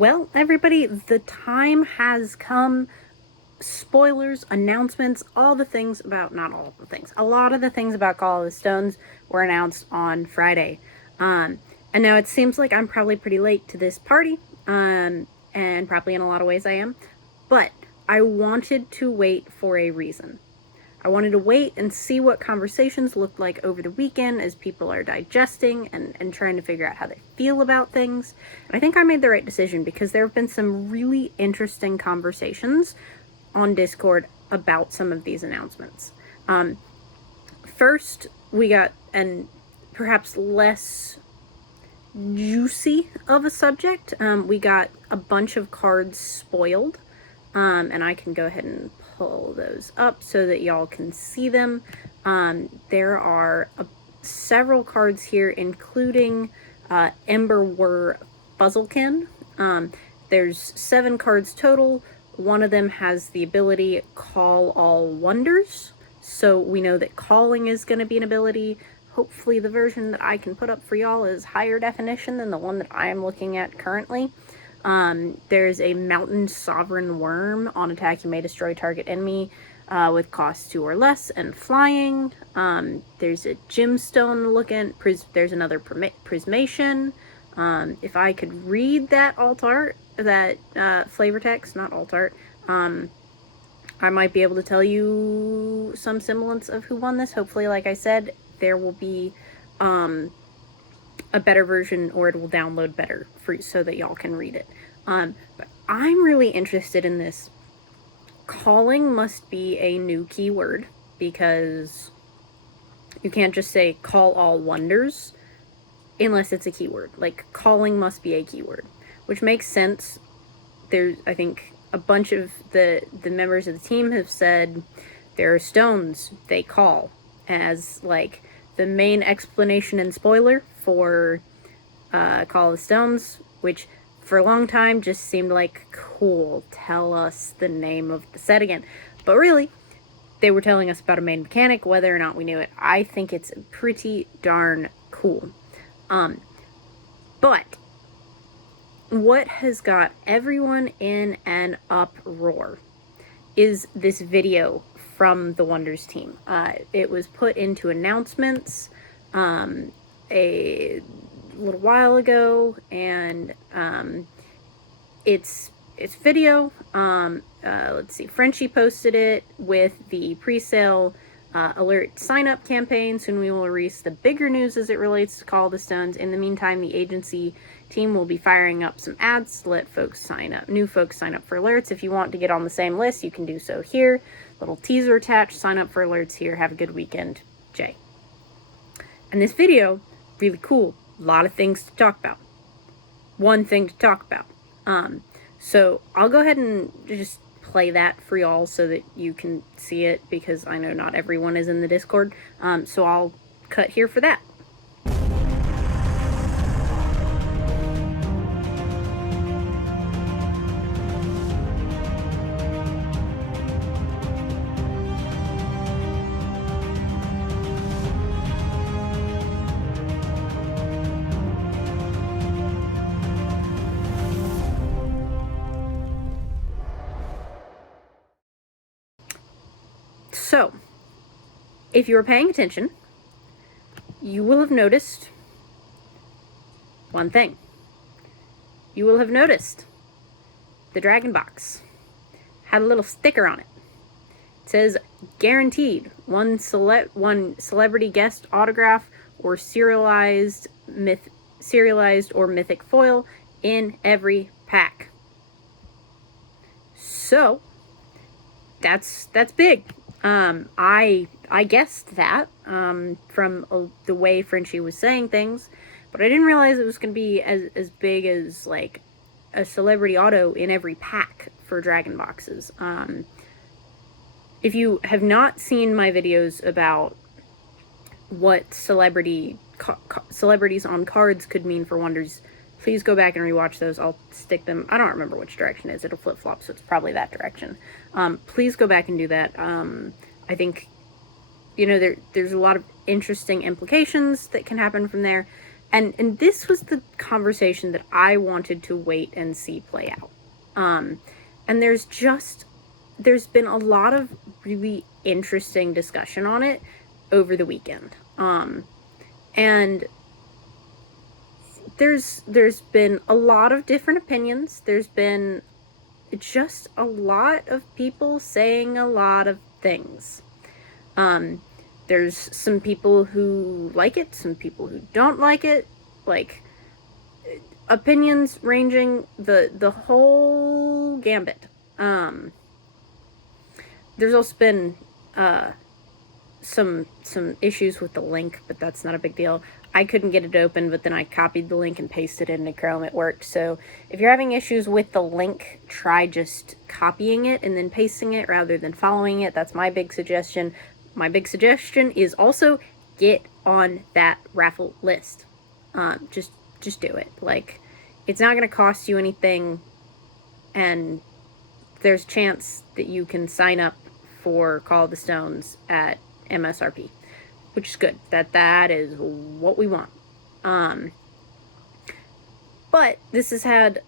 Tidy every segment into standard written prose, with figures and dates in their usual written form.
Well, everybody, the time has come. Spoilers, announcements, all the things about, not all the things, a lot of the things about Call of the Stones were announced on Friday. And now it seems like I'm probably pretty late to this party, and probably in a lot of ways I am, but I wanted to wait for a reason. I wanted to wait and see what conversations looked like over the weekend as people are digesting and trying to figure out how they feel about things. And I think I made the right decision because there have been some really interesting conversations on Discord about some of these announcements. First, we got, and perhaps less juicy of a subject, we got a bunch of cards spoiled. And I can go ahead and pull those up so that y'all can see them. There are several cards here, including Ember Whir Fuzzlekin. There's 7 cards total. One of them has the ability Call All Wonders, so we know that calling is going to be an ability. Hopefully the version that I can put up for y'all is higher definition than the one that I am looking at currently. There's a Mountain Sovereign Worm. On attack, you may destroy target enemy with cost 2 or less and flying. There's a Gemstone looking. There's another Prismation. If I could read that alt art, that flavor text, not alt art, I might be able to tell you some semblance of who won this. Hopefully, like I said, there will be a better version, or it will download better for so that y'all can read it. But I'm really interested in this. Calling must be a new keyword, because you can't just say call all wonders unless it's a keyword. Like, calling must be a keyword, which makes sense. There's, I think, a bunch of the members of the team have said there are stones they call as, like, the main explanation and spoiler for Call of the Stones, which for a long time just seemed like, cool, tell us the name of the set again. But really, they were telling us about a main mechanic, whether or not we knew it. I think it's pretty darn cool. But what has got everyone in an uproar is this video from the Wonders team. It was put into announcements a little while ago, and it's video. Let's see, Frenchie posted it with the pre-sale alert sign-up campaign. Soon we will release the bigger news as it relates to Call of the Stones. In the meantime, the agency team will be firing up some ads to let folks sign up, new folks sign up for alerts. If you want to get on the same list, you can do so here. Little teaser attached, sign up for alerts here. Have a good weekend, Jay. And this video, really cool. A lot of things to talk about. One thing to talk about. So I'll go ahead and just play that for y'all so that you can see it, because I know not everyone is in the Discord. So I'll cut here for that. So, if you were paying attention, you will have noticed one thing. You will have noticed the Dragon Box had a little sticker on it. It says, guaranteed, one celebrity guest autograph or serialized or mythic foil in every pack. So, that's big. I guessed that from the way Frenchie was saying things, but I didn't realize it was going to be as big as, like, a celebrity auto in every pack for Dragon Boxes. If you have not seen my videos about what celebrities on cards could mean for Wonders, please go back and rewatch those. I'll stick them. I don't remember which direction it is. It'll flip-flop, so it's probably that direction. Please go back and do that. I think, you know, there's a lot of interesting implications that can happen from there. and this was the conversation that I wanted to wait and see play out. And there's been a lot of really interesting discussion on it over the weekend. And there's been a lot of different opinions. There's been just a lot of people saying a lot of things. There's some people who like it, some people who don't like it, like opinions ranging the whole gambit. There's also been some issues with the link, but that's not a big deal. I couldn't get it open, but then I copied the link and pasted it into Chrome. It worked. So if you're having issues with the link, try just copying it and then pasting it rather than following it. That's my big suggestion. My big suggestion is also get on that raffle list. Just do it. Like, it's not going to cost you anything, and there's a chance that you can sign up for Call of the Stones at MSRP, which is good. That is what we want. But this has had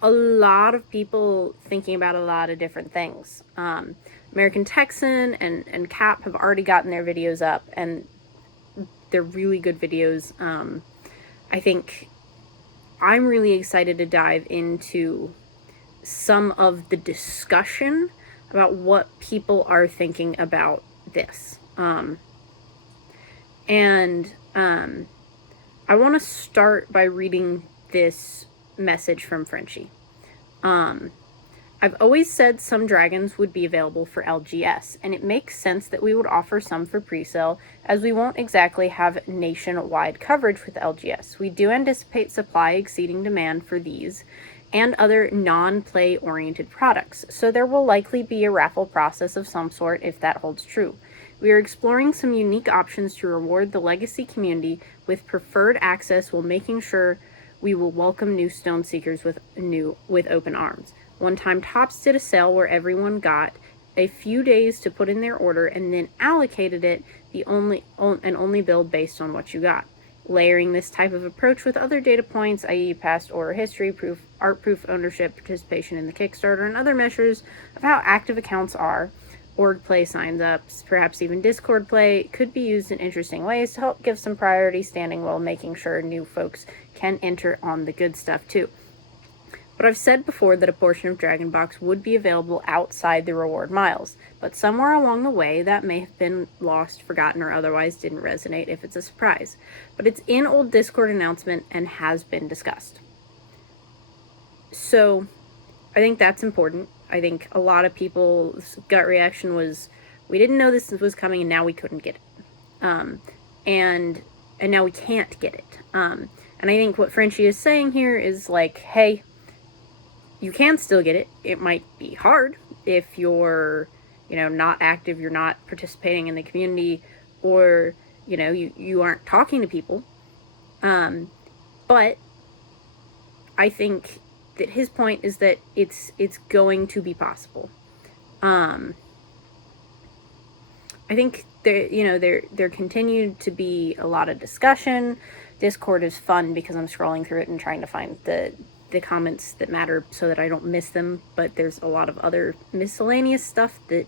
a lot of people thinking about a lot of different things. American Texan and Cap have already gotten their videos up, and they're really good videos. I think I'm really excited to dive into some of the discussion about what people are thinking about this. I want to start by reading this message from Frenchie. I've always said some dragons would be available for LGS, and it makes sense that we would offer some for pre-sale, as we won't exactly have nationwide coverage with LGS. We do anticipate supply exceeding demand for these and other non-play oriented products, so there will likely be a raffle process of some sort if that holds true. We are exploring some unique options to reward the legacy community with preferred access, while making sure we will welcome new stone seekers with open arms. One time Topps did a sale where everyone got a few days to put in their order and then allocated it only billed based on what you got. Layering this type of approach with other data points, i.e. past order history, art proof ownership, participation in the Kickstarter, and other measures of how active accounts are, org play, signs ups, perhaps even Discord play, could be used in interesting ways to help give some priority standing while making sure new folks can enter on the good stuff too. But I've said before that a portion of Dragon Box would be available outside the reward miles, but somewhere along the way that may have been lost, forgotten, or otherwise didn't resonate if it's a surprise. But it's in old Discord announcement and has been discussed. So I think that's important. I think a lot of people's gut reaction was, we didn't know this was coming and now we couldn't get it. And now we can't get it. And I think what Frenchie is saying here is like, hey, you can still get it. It might be hard if you're, not active, you're not participating in the community, or, you aren't talking to people. But I think that his point is that it's going to be possible. I think there continued to be a lot of discussion. Discord is fun because I'm scrolling through it and trying to find the comments that matter so that I don't miss them, but there's a lot of other miscellaneous stuff that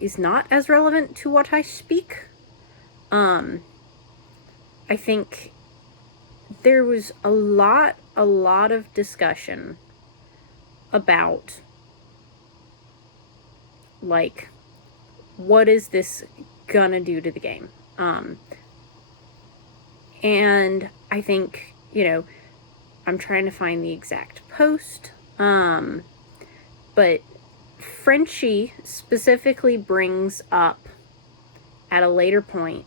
is not as relevant to what I speak. I think there was a lot of discussion about, like, what is this gonna do to the game? And I think, I'm trying to find the exact post, but Frenchie specifically brings up at a later point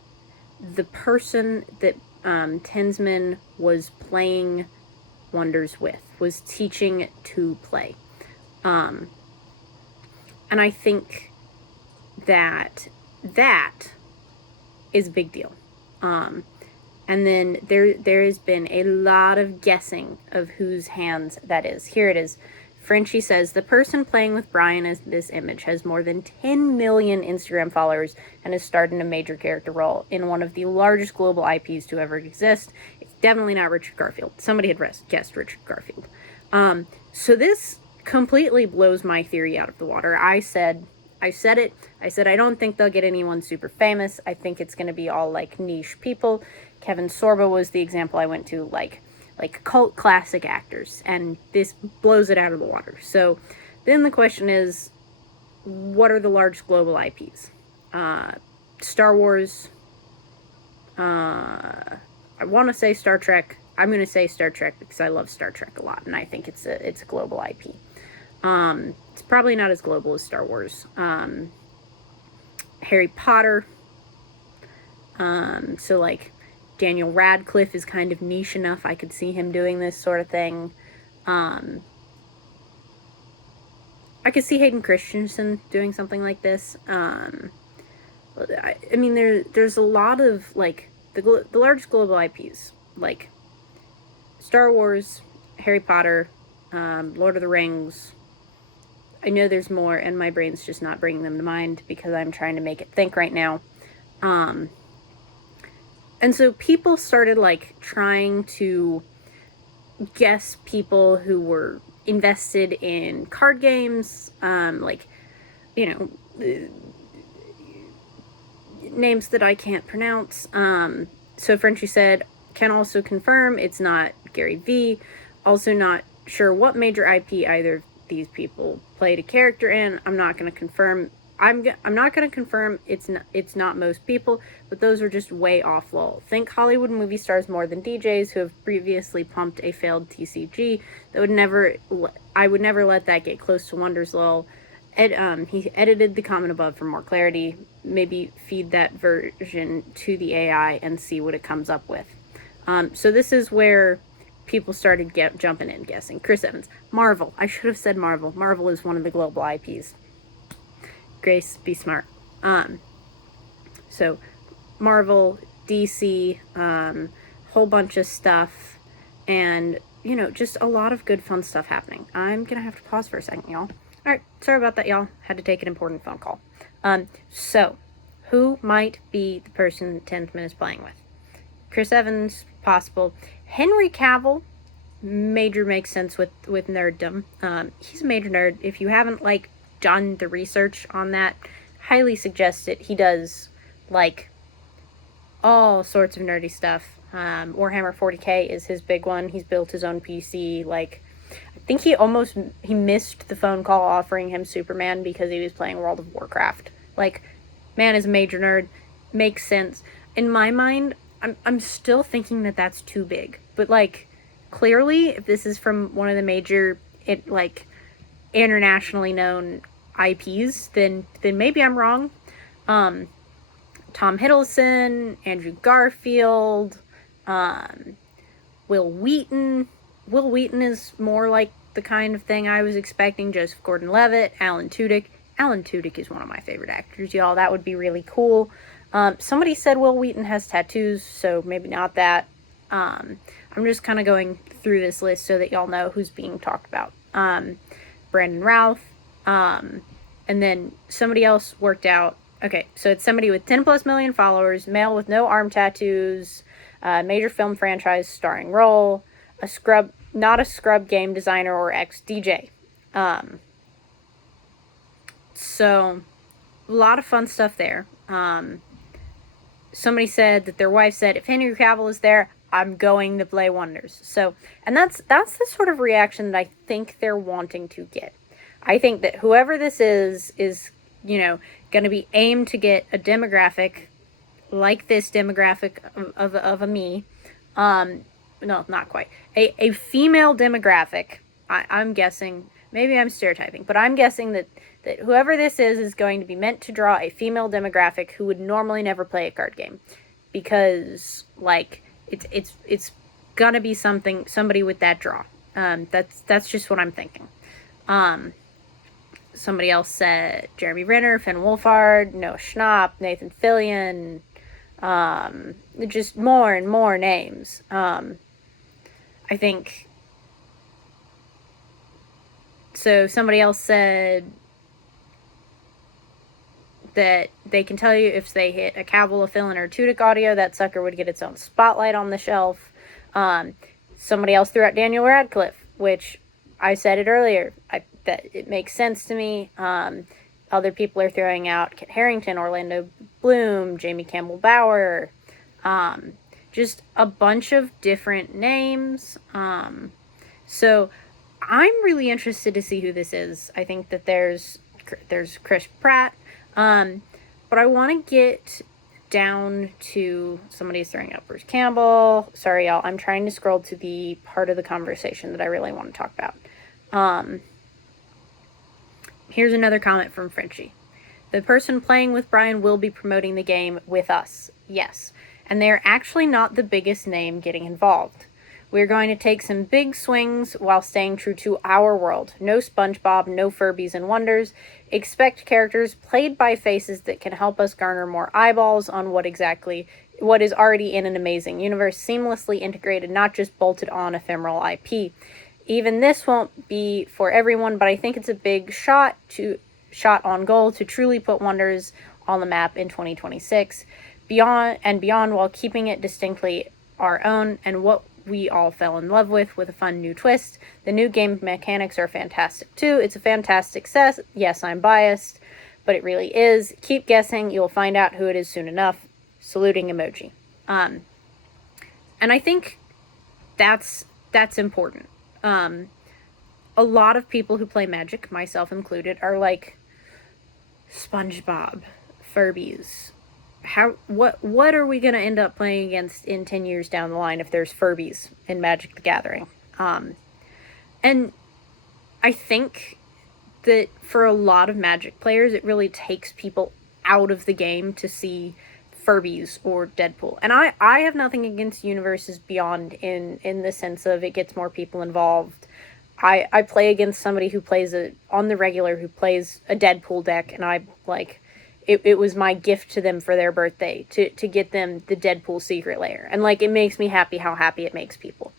the person that Tensman was playing Wonders with, was teaching to play. And I think that is a big deal. And then there has been a lot of guessing of whose hands that is. Here it is. Frenchie says, the person playing with Brian as this image has more than 10 million Instagram followers and has starred in a major character role in one of the largest global IPs to ever exist. It's Definitely not Richard Garfield. Somebody had guessed Richard Garfield. So this completely blows my theory out of the water. I said it. I said I don't think they'll get anyone super famous. I think it's going to be all like niche people. Kevin Sorbo was the example I went to, like cult classic actors, and this blows it out of the water. So then the question is, what are the large global IPs? Star Wars. I want to say Star Trek. I'm going to say Star Trek because I love Star Trek a lot, and I think it's a global IP. It's probably not as global as Star Wars. Harry Potter. So like Daniel Radcliffe is kind of niche enough. I could see him doing this sort of thing. I could see Hayden Christensen doing something like this. I mean, there's a lot of like the large global IPs like Star Wars, Harry Potter, Lord of the Rings. I know there's more, and my brain's just not bringing them to mind because I'm trying to make it think right now. And so people started like trying to guess people who were invested in card games, like, you know, names that I can't pronounce. So Frenchie said, can also confirm it's not Gary V. Also not sure what major IP either of these people played a character in. I'm not going to confirm. I'm not going to confirm it's not most people, but those are just way off, lol. Think Hollywood movie stars more than DJs who have previously pumped a failed TCG. I would never let that get close to Wonders, lol. He edited the comment above for more clarity. Maybe feed that version to the AI and see what it comes up with. So this is where people started jumping in, guessing. Chris Evans. Marvel. I should have said Marvel. Marvel is one of the global IPs. Grace, be smart. So Marvel, DC, whole bunch of stuff, and, you know, just a lot of good fun stuff happening. I'm gonna have to pause for a second, y'all. Alright, sorry about that, y'all. Had to take an important phone call. So, who might be the person 10th Minute is playing with? Chris Evans, possible. Henry Cavill, major makes sense with nerddom. He's a major nerd. If you haven't, like, done the research on that, highly suggest it. He does, like, all sorts of nerdy stuff. Warhammer 40k is his big one. He's built his own PC. Like, I think he missed the phone call offering him Superman because he was playing World of Warcraft. Like, man is a major nerd. Makes sense. In my mind, I'm still thinking that that's too big. But, like, clearly, if this is from one of the major, internationally known IPs, then maybe I'm wrong. Tom Hiddleston, Andrew Garfield, Will Wheaton. Will Wheaton is more like the kind of thing I was expecting. Joseph Gordon-Levitt, Alan Tudyk. Alan Tudyk is one of my favorite actors, y'all. That would be really cool. Somebody said Will Wheaton has tattoos, so maybe not that. I'm just kind of going through this list so that y'all know who's being talked about. Brandon Routh. And then somebody else worked out. Okay, so it's somebody with 10 plus million followers, male with no arm tattoos, major film franchise starring role, not a scrub game designer or ex-DJ. So, a lot of fun stuff there. Somebody said that their wife said, if Henry Cavill is there, I'm going to play Wonders. So, and that's the sort of reaction that I think they're wanting to get. I think that whoever this is, you know, going to be aimed to get a demographic like this demographic of a me. No, not quite. A female demographic. I'm guessing, maybe I'm stereotyping, but I'm guessing that whoever this is going to be meant to draw a female demographic who would normally never play a card game. Because, like, it's gonna be somebody with that draw. That's just what I'm thinking. Somebody else said Jeremy Renner, Finn Wolfhard, Noah Schnapp, Nathan Fillion, just more and more names. I think. So somebody else said that they can tell you if they hit a Cavill, a Fillion, or Tudyk audio, that sucker would get its own spotlight on the shelf. Somebody else threw out Daniel Radcliffe, which I said it earlier. That it makes sense to me. Other people are throwing out Kit Harington, Orlando Bloom, Jamie Campbell Bower, just a bunch of different names. So I'm really interested to see who this is. I think that there's Chris Pratt, but I want to get down to somebody's throwing out Bruce Campbell. Sorry, y'all. I'm trying to scroll to the part of the conversation that I really want to talk about. Here's another comment from Frenchie. The person playing with Brian will be promoting the game with us. Yes. And they're actually not the biggest name getting involved. We're going to take some big swings while staying true to our world. No SpongeBob, no Furbies and Wonders. Expect characters played by faces that can help us garner more eyeballs on what is already in an amazing universe, seamlessly integrated, not just bolted on ephemeral IP. Even this won't be for everyone, but I think it's a big shot on goal to truly put Wonders on the map in 2026 beyond while keeping it distinctly our own and what we all fell in love with a fun new twist. The new game mechanics are fantastic too. It's a fantastic set. Yes, I'm biased, but it really is. Keep guessing. You'll find out who it is soon enough. Saluting emoji. And I think that's important. A lot of people who play Magic, myself included, are like, SpongeBob, Furbies. What are we going to end up playing against in 10 years down the line if there's Furbies in Magic the Gathering? And I think that for a lot of Magic players, it really takes people out of the game to see Furbies or Deadpool. And I have nothing against Universes Beyond in the sense of it gets more people involved. I play against somebody who plays on the regular who plays a Deadpool deck, and I like it was my gift to them for their birthday to get them the Deadpool secret lair. And like it makes me happy how happy it makes people.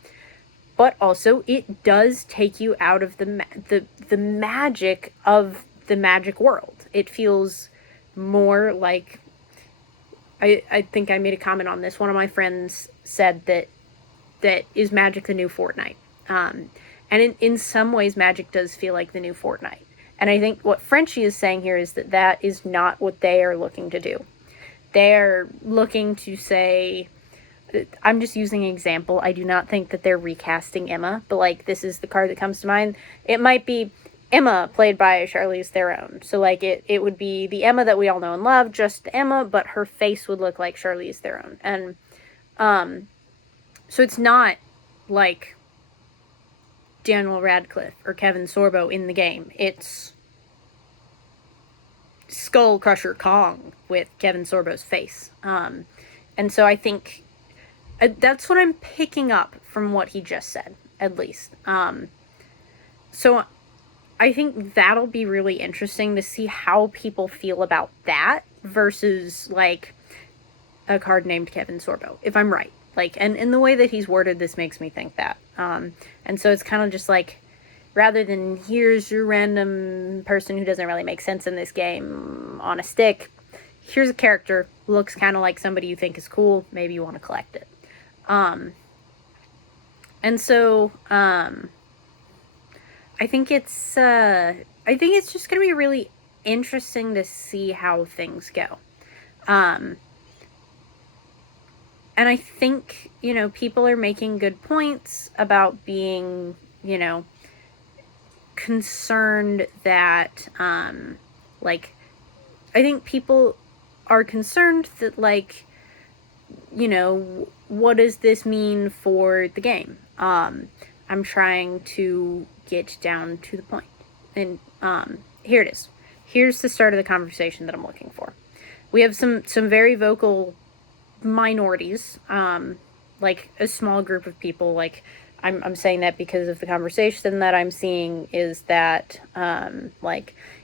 But also it does take you out of the magic of the Magic world. It feels more like I think I made a comment on this. One of my friends said that is Magic the new Fortnite. And in some ways, Magic does feel like the new Fortnite. And I think what Frenchie is saying here is that is not what they are looking to do. They're looking to say, I'm just using an example. I do not think that they're recasting Emma, but like this is the card that comes to mind. It might be Emma played by Charlize Theron. So like it would be the Emma that we all know and love, just Emma, but her face would look like Charlize Theron. And so it's not like Daniel Radcliffe or Kevin Sorbo in the game. It's Skull Crusher Kong with Kevin Sorbo's face. And so I think that's what I'm picking up from what he just said, at least. So I think that'll be really interesting to see how people feel about that versus like a card named Kevin Sorbo, if I'm right. Like, and the way that he's worded this makes me think that. And so it's kind of just like, rather than here's your random person who doesn't really make sense in this game on a stick, here's a character, looks kind of like somebody you think is cool, maybe you want to collect it. And so, I think it's just going to be really interesting to see how things go. And I think, people are making good points about being, concerned that, I think people are concerned that, what does this mean for the game? I'm trying to get down to the point. And here it is. Here's the start of the conversation that I'm looking for. We have some very vocal minorities, like a small group of people. Like I'm saying that because of the conversation that I'm seeing is that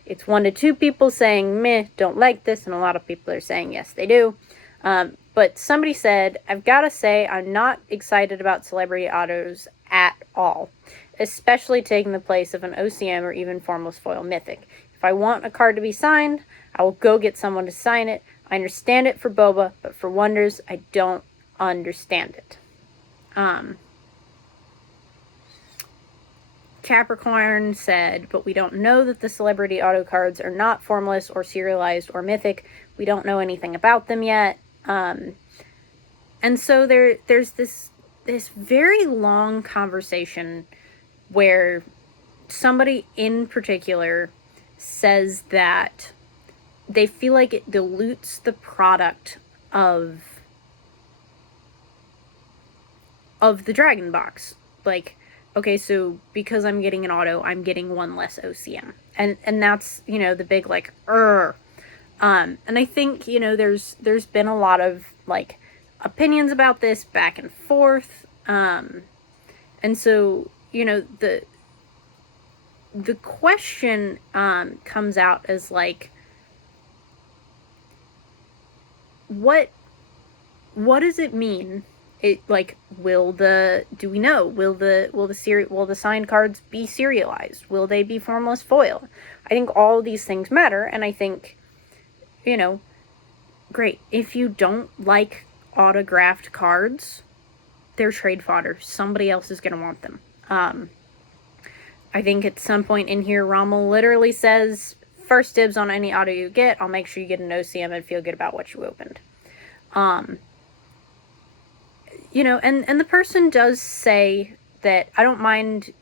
it's 1 to 2 people saying meh, don't like this, and a lot of people are saying yes they do. But somebody said, I've got to say I'm not excited about celebrity autos at all, especially taking the place of an OCM or even Formless Foil Mythic. If I want a card to be signed, I will go get someone to sign it. I understand it for Boba, but for Wonders, I don't understand it. Capricorn said, but we don't know that the celebrity auto cards are not formless or serialized or mythic. We don't know anything about them yet. And so there's this very long conversation where somebody in particular says that they feel like it dilutes the product of the Dragon Box. Like, okay, so because I'm getting an auto, I'm getting one less OCM. And that's, you know, the big, like, and I think, you know, there's been a lot of, like, opinions about this back and forth. And so, you know, the question comes out as, like, what does it mean? It, like, do we know, will the signed cards be serialized? Will they be formless foil? I think all these things matter, and I think, you know, great. If you don't like autographed cards, they're trade fodder. Somebody else is going to want them. I think at some point in here, Rommel literally says, first dibs on any auto you get. I'll make sure you get an OCM and feel good about what you opened. You know, and the person does say that I don't mind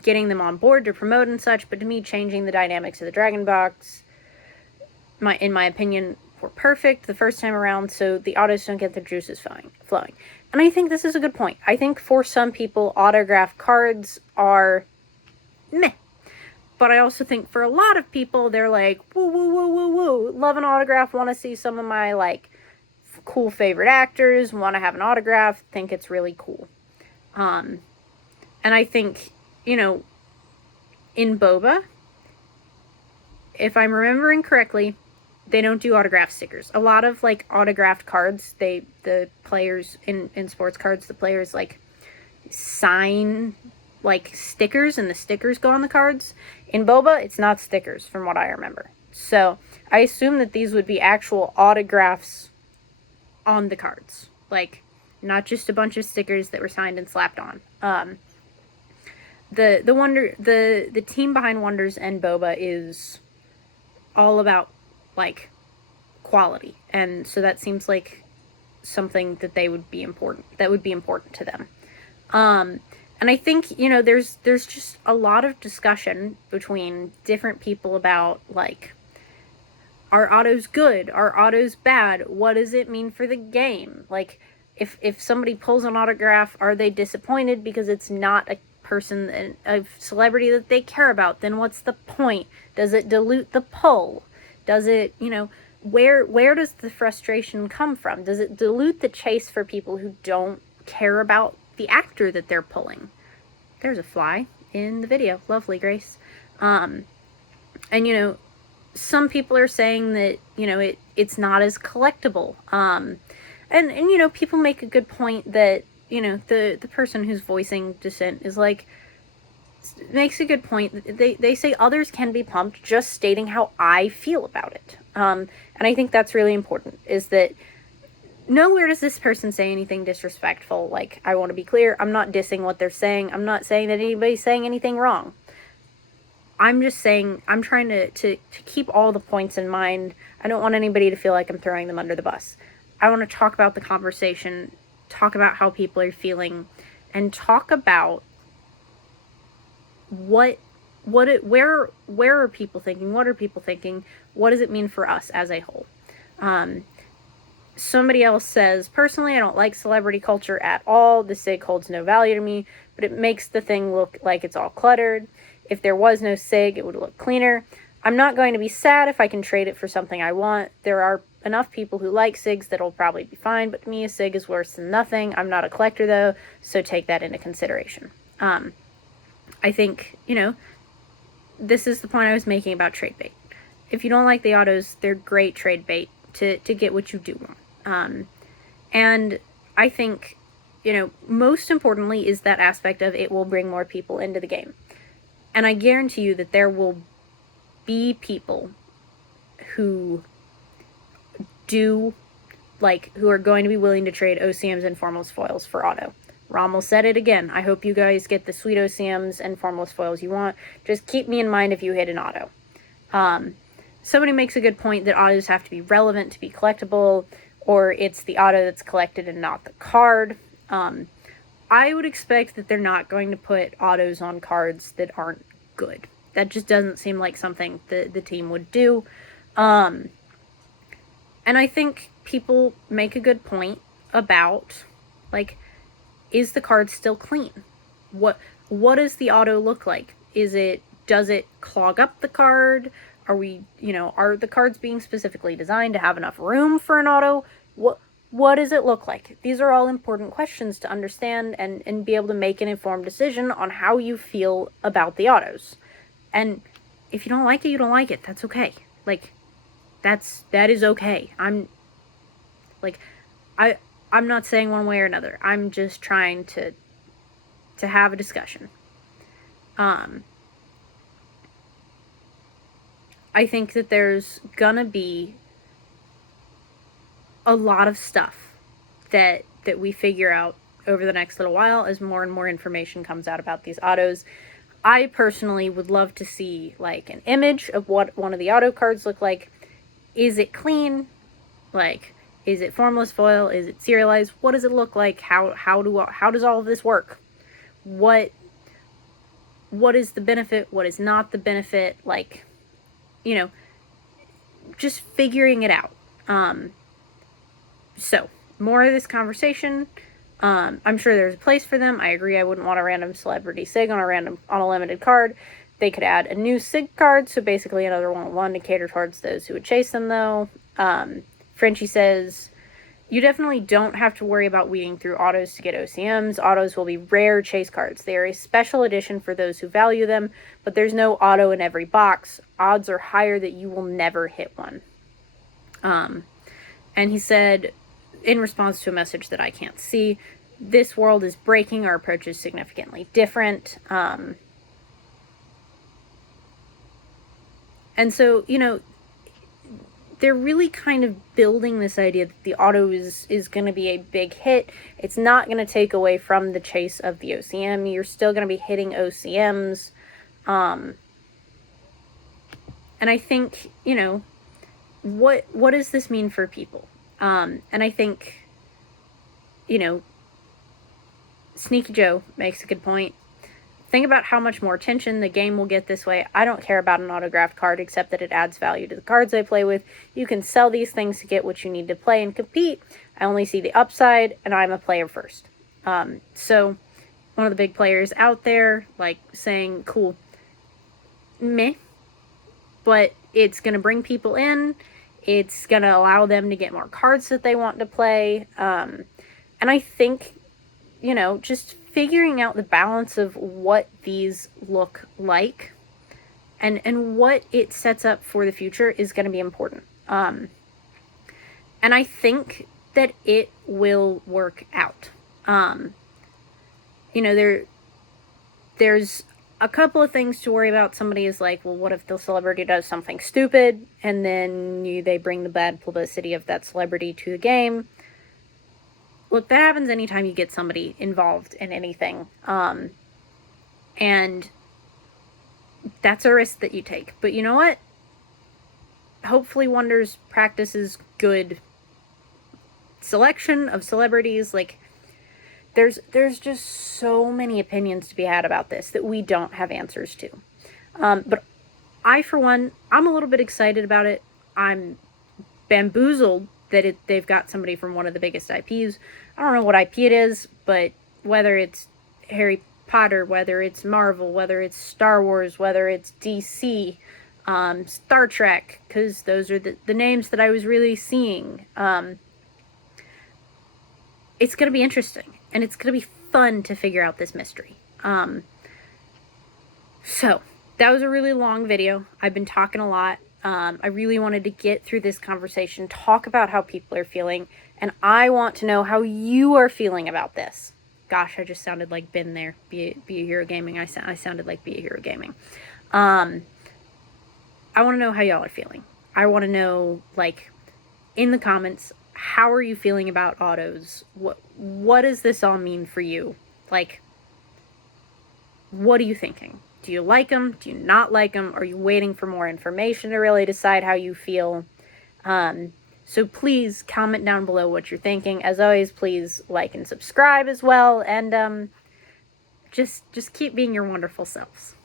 getting them on board to promote and such, but to me, changing the dynamics of the Dragon Box, in my opinion, were perfect the first time around, so the autos don't get their juices flowing. And I think this is a good point. I think for some people, autograph cards are meh. But I also think for a lot of people, they're like, woo, woo, woo, woo, woo, love an autograph, want to see some of my, like, cool favorite actors, want to have an autograph, think it's really cool. And I think, you know, in Boba, if I'm remembering correctly, they don't do autograph stickers. A lot of, like, autographed cards, the players in sports cards, the players, like, sign, like, stickers, and the stickers go on the cards. In Boba, it's not stickers, from what I remember. So I assume that these would be actual autographs on the cards, like, not just a bunch of stickers that were signed and slapped on. The team behind Wonders and Boba is all about, like, quality, and so that seems like something that would be important to them. And I think, you know, there's just a lot of discussion between different people about, like, are autos good? Are autos bad? What does it mean for the game? Like, if somebody pulls an autograph, are they disappointed because it's not a person, a celebrity that they care about? Then what's the point? Does it dilute the pull? Does it, you know, where does the frustration come from? Does it dilute the chase for people who don't care about the actor that they're pulling? There's a fly in the video. Lovely, Grace. And, you know, some people are saying that, you know, it's not as collectible. And you know, people make a good point that, you know, the person who's voicing dissent is like, makes a good point. They say others can be pumped, just stating how I feel about it. And I think that's really important, is that nowhere does this person say anything disrespectful. Like, I want to be clear, I'm not dissing what they're saying. I'm not saying that anybody's saying anything wrong. I'm just saying, I'm trying to keep all the points in mind. I don't want anybody to feel like I'm throwing them under the bus. I want to talk about the conversation, talk about how people are feeling, and talk about where are people thinking? What are people thinking? What does it mean for us as a whole? Somebody else says, personally, I don't like celebrity culture at all. The SIG holds no value to me, but it makes the thing look like it's all cluttered. If there was no SIG, it would look cleaner. I'm not going to be sad if I can trade it for something I want. There are enough people who like SIGs that'll probably be fine, but to me, a SIG is worse than nothing. I'm not a collector, though, so take that into consideration. I think, you know, this is the point I was making about trade bait. If you don't like the autos, they're great trade bait to get what you do want. And I think, you know, most importantly is that aspect of it will bring more people into the game. And I guarantee you that there will be people who who are going to be willing to trade OCMs and formless foils for auto. Rommel said it again. I hope you guys get the sweet OCMs and formless foils you want. Just keep me in mind if you hit an auto. Somebody makes a good point that autos have to be relevant to be collectible, or it's the auto that's collected and not the card. I would expect that they're not going to put autos on cards that aren't good. That just doesn't seem like something the team would do. And I think people make a good point about, like, is the card still clean? What does the auto look like? Does it clog up the card? Are the cards being specifically designed to have enough room for an auto? What does it look like? These are all important questions to understand and be able to make an informed decision on how you feel about the autos. And if you don't like it, you don't like it. That's okay. Like, that is okay. I'm not saying one way or another. I'm just trying to have a discussion. I think that there's gonna be a lot of stuff that we figure out over the next little while as more and more information comes out about these autos. I personally would love to see, like, an image of what one of the auto cards look like. Is it clean? Like, is it formless foil? Is it serialized? What does it look like? How does all of this work? What is the benefit? What is not the benefit? Like, just figuring it out. So, more of this conversation. I'm sure there's a place for them. I agree. I wouldn't want a random celebrity SIG on a limited card. They could add a new SIG card, so basically another 1/1 to cater towards those who would chase them, though. Frenchie says, you definitely don't have to worry about weeding through autos to get OCMs. Autos will be rare chase cards. They are a special edition for those who value them, but there's no auto in every box. Odds are higher that you will never hit one. And he said, in response to a message that I can't see, this world is breaking. Our approach is significantly different. And so, they're really kind of building this idea that the auto is going to be a big hit. It's not going to take away from the chase of the OCM. You're still going to be hitting OCMs. And I think, what does this mean for people? And I think, Sneaky Joe makes a good point. Think about how much more attention the game will get this way. I don't care about an autographed card except that it adds value to the cards I play with. You can sell these things to get what you need to play and compete. I only see the upside, and I'm a player first. So one of the big players out there, like, saying, cool, meh, but it's going to bring people in. It's going to allow them to get more cards that they want to play. And I think, just figuring out the balance of what these look like and what it sets up for the future is going to be important. And I think that it will work out. There's a couple of things to worry about. Somebody is like, well, what if the celebrity does something stupid and then they bring the bad publicity of that celebrity to the game? Look, that happens anytime you get somebody involved in anything. And that's a risk that you take. But you know what? Hopefully Wonders practices good selection of celebrities. Like, there's just so many opinions to be had about this that we don't have answers to. But I, for one, I'm a little bit excited about it. I'm bamboozled that they've got somebody from one of the biggest IPs. I don't know what IP it is, but whether it's Harry Potter, whether it's Marvel, whether it's Star Wars, whether it's DC, Star Trek, because those are the names that I was really seeing. It's going to be interesting, and it's going to be fun to figure out this mystery. So, that was a really long video. I've been talking a lot. I really wanted to get through this conversation, talk about how people are feeling, and I want to know how you are feeling about this. Gosh, I just sounded like been there. Be a Hero Gaming. I sounded like Be a Hero Gaming. I want to know how y'all are feeling. I want to know, like, in the comments, how are you feeling about autos? What does this all mean for you? Like, what are you thinking? Do you like them? Do you not like them? Are you waiting for more information to really decide how you feel? So please comment down below what you're thinking. As always, please like and subscribe as well, and just keep being your wonderful selves.